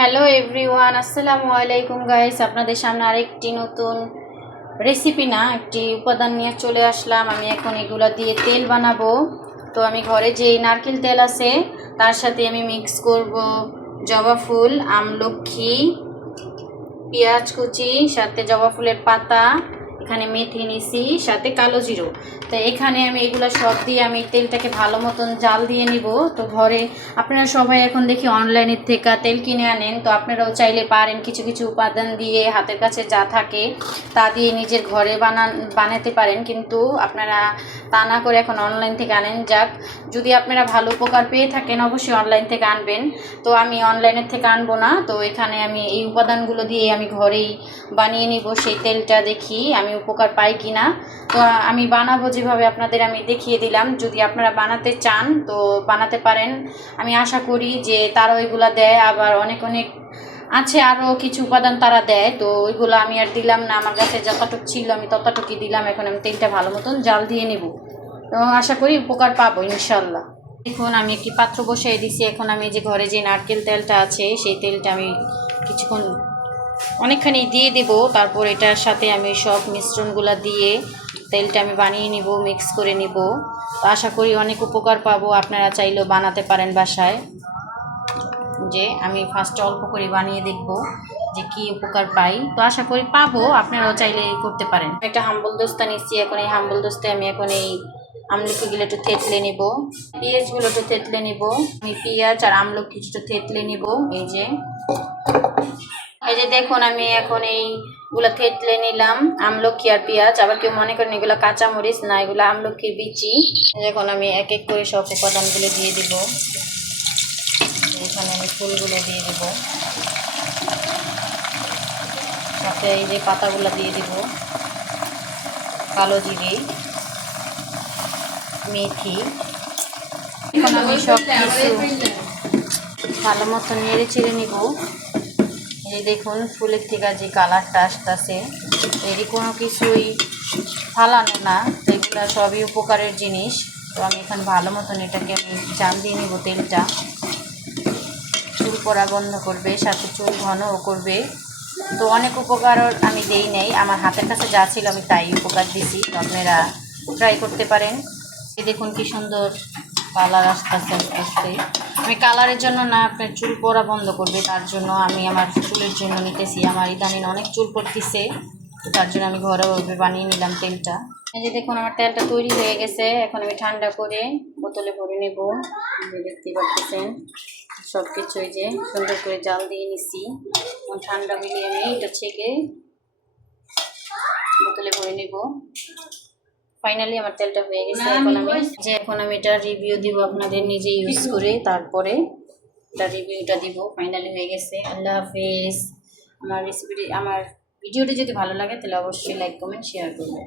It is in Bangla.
হ্যালো এভরিওয়ান, আসসালামু আলাইকুম গাইস। আপনাদের সামনে আরেকটি নতুন রেসিপি না একটি উপাদান নিয়ে চলে আসলাম। আমি এখন এগুলো দিয়ে তেল বানাবো। তো আমি ঘরে যে নারকেল তেল আছে তার সাথে আমি মিক্স করব জবা ফুল, আমলকি, পেঁয়াজ কুচি, সাথে জবা ফুলের পাতা, এখানে মেথি নিছি, সাথে কালো জিরো। তো এখানে আমি এগুলো সব দিয়ে আমি তেলটাকে ভালো মতন জাল দিয়ে নিব। তো ঘরে আপনারা সবাই এখন দেখি অনলাইনের থেকে তেল কিনে আনেন, তো আপনারাও চাইলে পারেন কিছু কিছু উপাদান দিয়ে হাতের কাছে যা থাকে তা দিয়ে নিজের ঘরে বানাতে পারেন। কিন্তু আপনারা তা না করে এখন অনলাইন থেকে আনেন। যাক, যদি আপনারা ভালো উপকার পেয়ে থাকেন অবশ্যই অনলাইন থেকে আনবেন। তো আমি অনলাইনের থেকে আনবো না। তো এখানে আমি এই উপাদানগুলো দিয়ে আমি ঘরেই বানিয়ে নিব। সেই তেলটা দেখি আমি উপকার পাই কি না। তো আমি বানাবো যেভাবে আপনাদের আমি দেখিয়ে দিলাম। যদি আপনারা বানাতে চান তো বানাতে পারেন। আমি আশা করি যে তারা ওইগুলা দেয়, আবার অনেক অনেক আছে আরও কিছু উপাদান তারা দেয়। তো ওইগুলো আমি আর দিলাম না, আমার কাছে যতটুকু ছিল আমি ততটুকুই দিলাম। এখন আমি তেলটা ভালো মতন জাল দিয়ে নেব। তো আশা করি উপকার পাবো ইনশাল্লাহ। দেখুন আমি একটি পাত্র বসিয়ে দিছি। এখন আমি যে ঘরে যে নারকেল তেলটা আছে সেই তেলটা আমি কিছুক্ষণ অনেকখানি দিয়ে দেব। তারপর এটার সাথে আমি সব মিশ্রণগুলো দিয়ে তেলটা আমি বানিয়ে নিব, মিক্স করে নিব। তো আশা করি অনেক উপকার পাবো। আপনারা চাইলেও বানাতে পারেন বাসায়। যে আমি ফার্স্টে অল্প করে বানিয়ে দেখব যে কি উপকার পাই। তো আশা করি পাবো, আপনারাও চাইলে করতে পারেন। একটা হাম্বল দস্তা নিচ্ছি। এখন এই হাম্বল দস্তায় আমি এখন এই আমলকিগুলো একটু থেতলে নিব, পেঁয়াজগুলো একটু থেতলে নিব। আমি পেঁয়াজ আর আমলকি একটু থেতলে নিব। এই যে দেখুন আমি এখন এইগুলো থেতলে নিলাম, আমলকি আর পেঁয়াজ। আবার কেউ মনে করেন এগুলো কাঁচামরিচ, না, এগুলো আমলকির বিচি। এখন আমি এক এক করে সব উপাদানগুলো দিয়ে দিব। এখানে আমি ফুলগুলো দিয়ে দিব, সাথে এই যে পাতাগুলো দিয়ে দিব, কালো জিরে, মেথি। এখন আমি সব কিছু ভালো মতো নেড়ে চেড়ে নিব। এই দেখুন ফুলের থেকে যে কালারটা আসতেছে, এরই কোনো কিছুই ফালানো না। এগুলো সবই উপকারের জিনিস। তো আমি এখন ভালো মতন এটাকে আমি জাল দিয়ে নিব। তেলটা চুল পড়া বন্ধ করবে, সাথে চুল ঘনও করবে। তো অনেক উপকার আমি দেই নাই, আমার হাতের কাছে যা ছিল আমি তাই উপকার দিছি। তো আপনারা ট্রাই করতে পারেন। এই দেখুন কি সুন্দর কালার আসতেছে আস্তে আস্তে। আমি কালারের জন্য না, আপনার চুল পড়া বন্ধ করবে তার জন্য আমি আমার চুলের জন্য নিতেছি। আমার ইদানিং অনেক চুল পড়তেছে, তো তার জন্য আমি ঘরোয়াভাবে বানিয়ে নিলাম তেলটা। এই যে দেখুন আমার তেলটা তৈরি হয়ে গেছে। এখন আমি ঠান্ডা করে বোতলে ভরে নেব। দেখতে পাচ্ছেন সব কিছুই যে সুন্দর করে জাল দিয়ে নিছি। ঠান্ডা মিলিয়ে আমি এটা ছেঁকে বোতলে ভরে নেব। ফাইনালি আমার তেলটা হয়ে গেছে। এখন আমি এটা রিভিউ দিব আপনাদের নিজে ইউজ করে, তারপরে এটা রিভিউটা দিব। ফাইনালি হয়ে গেছে। আল্লাহ হাফেজ। আমার ভিডিওটি যদি ভালো লাগে তাহলে অবশ্যই লাইক কমেন্ট শেয়ার করবেন।